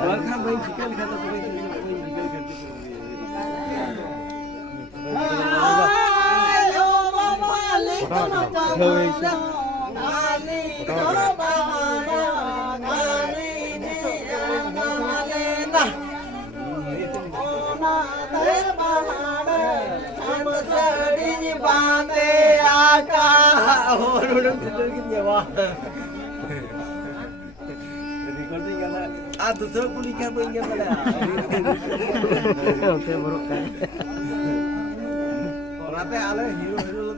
Orang kamera tadi दूसरा police क्या बोलेंगे बोला ओके बरोबर और आते आले हीरो हीरो